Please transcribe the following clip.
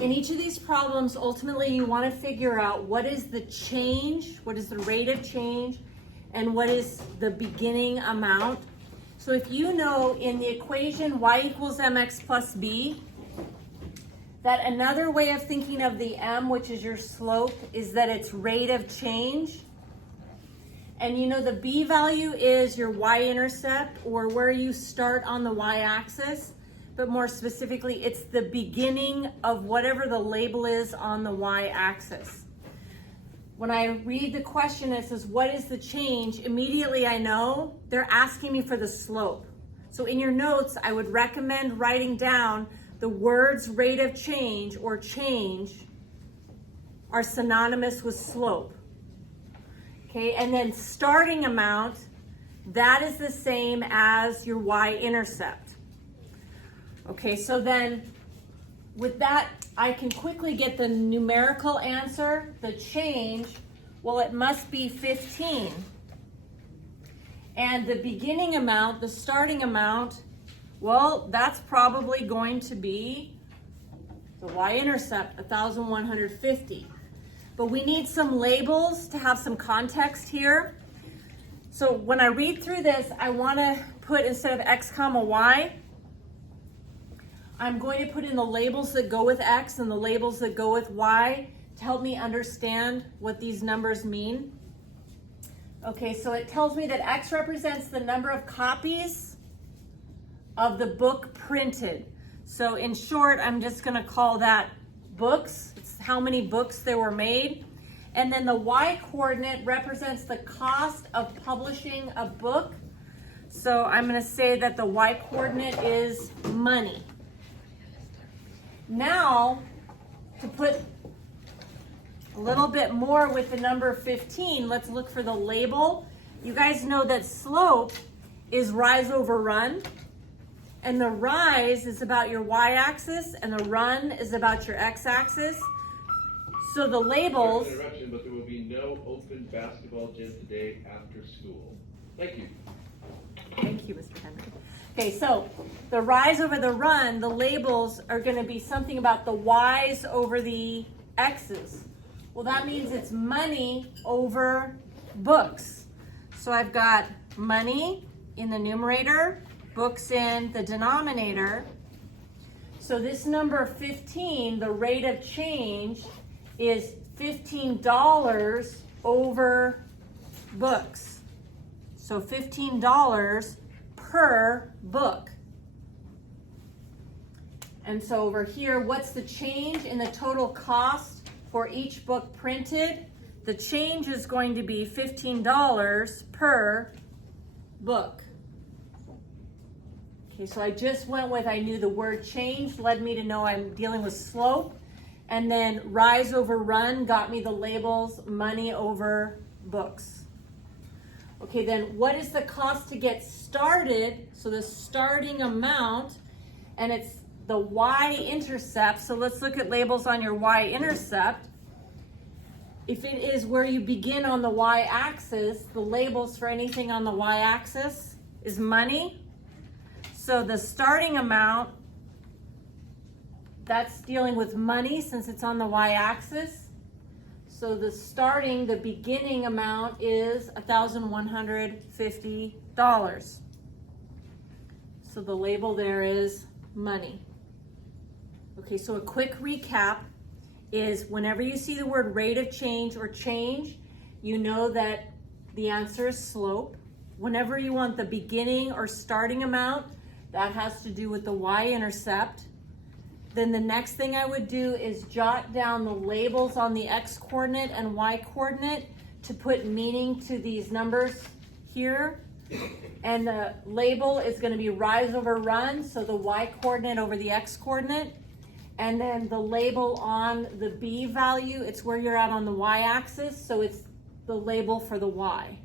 In each of these problems, ultimately you want to figure out what is the change, what is the rate of change, and what is the beginning amount. So if you know in the equation y equals mx plus b, that another way of thinking of the m, which is your slope, is that it's rate of change. And you know the b value is your y-intercept, or where you start on the y-axis. But more specifically, it's the beginning of whatever the label is on the y-axis. When I read the question, it says, what is the change? Immediately I know they're asking me for the slope. So in your notes, I would recommend writing down the words rate of change or change are synonymous with slope. Okay, and then starting amount, that is the same as your y-intercept. Okay, so then with that, I can quickly get the numerical answer. The change, well, it must be 15. And the beginning amount, the starting amount, well, that's probably going to be the y-intercept, 1,150. But we need some labels to have some context here. So when I read through this, I want to put, instead of x comma y, I'm going to put in the labels that go with x and the labels that go with y to help me understand what these numbers mean. Okay, so it tells me that x represents the number of copies of the book printed. So in short, I'm just going to call that books. It's how many books there were made. And then the y-coordinate represents the cost of publishing a book. So I'm going to say that the y-coordinate is money. Now, to put a little bit more with the number 15, let's look for the label. You guys know that slope is rise over run, and the rise is about your y-axis, and the run is about your x-axis. So the labels... Sorry for the interruption, but there will be no open basketball gym today after school. Thank you. Thank you, Mr. Henry. Okay, so the rise over the run, the labels are going to be something about the y's over the x's. Well, that means it's money over books. So I've got money in the numerator, books in the denominator. So this number 15, the rate of change, is $15 over books. So $15 per book. And so over here, what's the change in the total cost for each book printed? The change is going to be $15 per book. Okay, so I just went with, I knew the word change led me to know I'm dealing with slope. And then rise over run got me the labels money over books. Okay, then what is the cost to get started? So the starting amount, and it's the y-intercept. So let's look at labels on your y-intercept. If it is where you begin on the y-axis, the labels for anything on the y-axis is money. So the starting amount, that's dealing with money since it's on the y-axis. So the beginning amount is $1,150. So the label there is money. Okay, so a quick recap is whenever you see the word rate of change or change, you know that the answer is slope. Whenever you want the beginning or starting amount, that has to do with the y-intercept. Then the next thing I would do is jot down the labels on the x-coordinate and y-coordinate to put meaning to these numbers here. And the label is going to be rise over run, so the y-coordinate over the x-coordinate. And then the label on the b value, it's where you're at on the y-axis, so it's the label for the y.